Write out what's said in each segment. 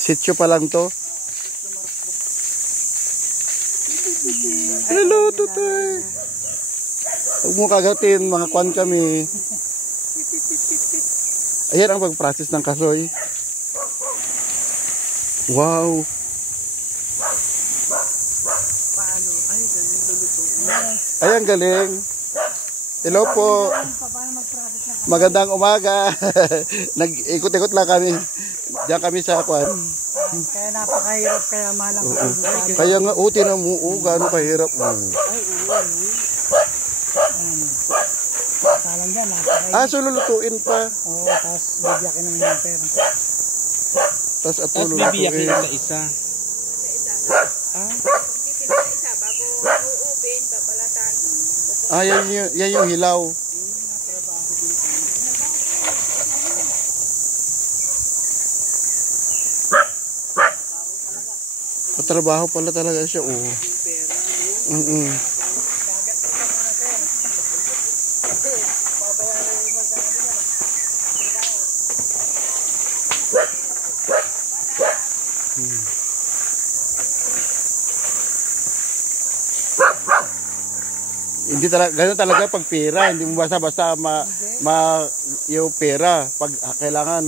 Sityo pa lang to. Hello, tutoy. Huwag mo kagatin, mga kwan kami. Ayan ang pag-process ng kasoy. Wow. Ayan, galing. Hello po. Magandang umaga. Nag-ikot-ikot lang kami. Diyan kami sa kwan. Kaya napakahirap, kaya malang Kaya nga, tinan mo, gaano kahirap mo. Salang dyan, napakahirap. So lulutuin pa. Oo, tapos bibiyakin ng mga pera. Tapos bibiyakin sa isa. Yan yung hilaw. Trabaho pala talaga siya, Hindi talaga, ganun talaga pag pera, hindi mo basta-basta yung pera pag kailangan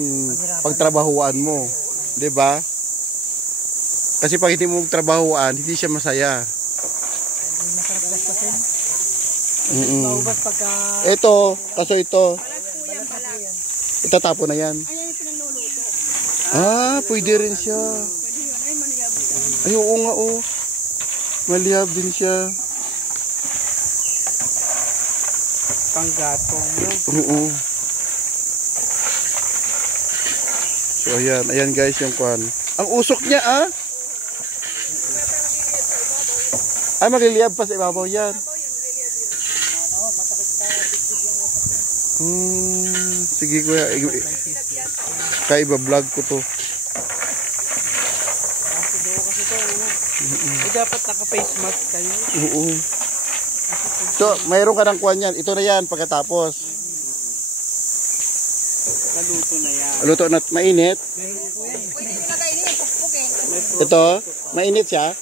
pagtrabahuan mo, 'di ba? Kasi pag hindi mo trabahuan, hindi siya masaya. Hindi masarap gastasin. Mm-mm. Pagka... Ito, kaso ito. Itatapon na yan. Ayan yung pinagluluto. Pwede rin siya. Pwede yun. Ay, maliyab. Ay, oo nga, maliyab din siya. Panggatong yun. Oo. So, ayan guys yung kwan. Ang usok niya, Ay, magliliyab pa sa ibabaw yan. Sige kuya, kaiba-vlog ko to. Dapat naka-face mask kayo. Oo. So, mayroon ka ng kuwan yan. Ito na yan pagkatapos. Naluto na yan. Luto na, mainit. Pwede nila kainin yung pukpukin. Ito, mainit siya.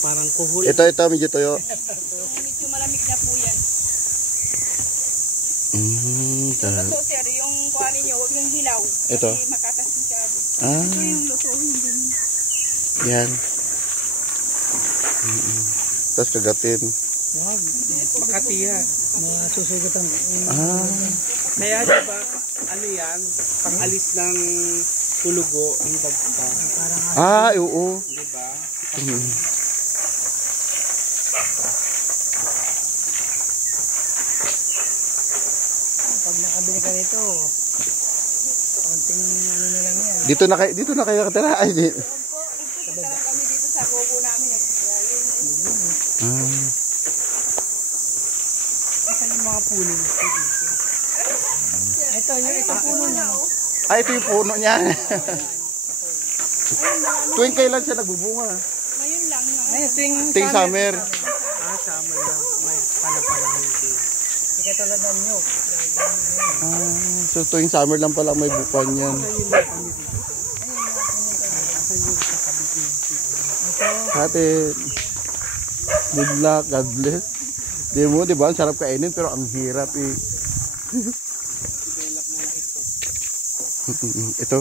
Parang kuhul. Ito, medyo toyo. Medyo malamig na po yan. Luto sir, yung kuhanin nyo, huwag yung hilaw. Ito. Kasi makatas siya. Ito yung lutuin din. Yan. Tapos kagatin. Makatiya. Masusugutan. Kaya diba, ano yan, pang-alis ng tulugo, ang bagta. Oo. Diba? Pag nakabili ka nito, konting ano na lang yan. Dito na kayo katira. Ay, di. Punta lang kami dito sa kubo namin. Ito yung mga puno. Ito puno niya. Ito yung puno niya. Tuwing kailan siya nagbubunga? Ngayon lang. Ting summer. Summer lang. May pala hindi. Hindi katulad ng nyug. So tuwing summer lang pala may bupan yan. Ate, good luck, God bless. Di mo, di ba? Ang sarap kainin pero ang hirap eh. Ito.